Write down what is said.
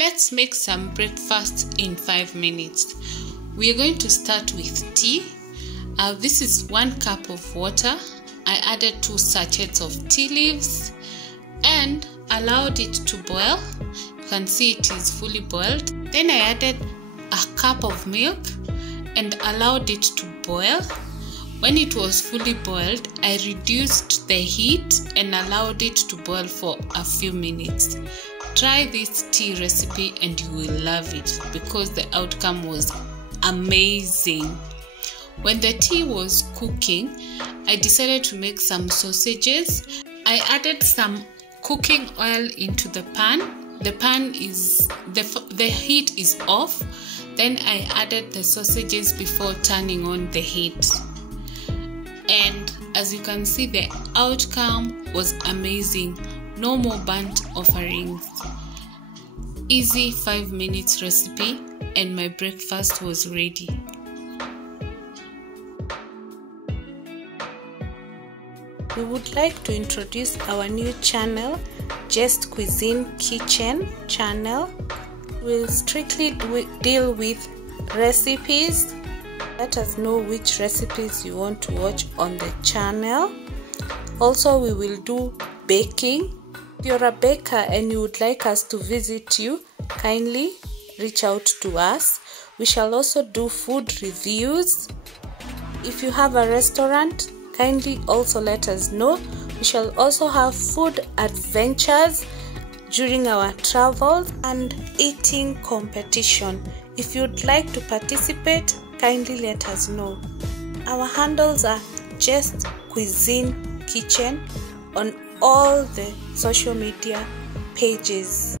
Let's make some breakfast in 5 minutes. We are going to start with tea. This is 1 cup of water. I added 2 sachets of tea leaves and allowed it to boil. You can see it is fully boiled. Then I added a cup of milk and allowed it to boil. When it was fully boiled, I reduced the heat and allowed it to boil for a few minutes. Try this tea recipe and you will love it because the outcome was amazing. When the tea was cooking, I decided to make some sausages. I added some cooking oil into the pan. The pan is the heat is off. Then I added the sausages before turning on the heat. And as you can see, the outcome was amazing. No more burnt offerings. Easy 5 minutes recipe and my breakfast was ready. We would like to introduce our new channel, Just Cuisine Kitchen channel. We'll strictly deal with recipes. Let us know which recipes you want to watch on the channel. Also, we will do baking. If you're a baker and you would like us to visit you, kindly reach out to us. We shall also do food reviews. If you have a restaurant, kindly also let us know. We shall also have food adventures during our travels and eating competition. If you'd like to participate, kindly let us know. Our handles are Just Cuisine Kitchen on all the social media pages.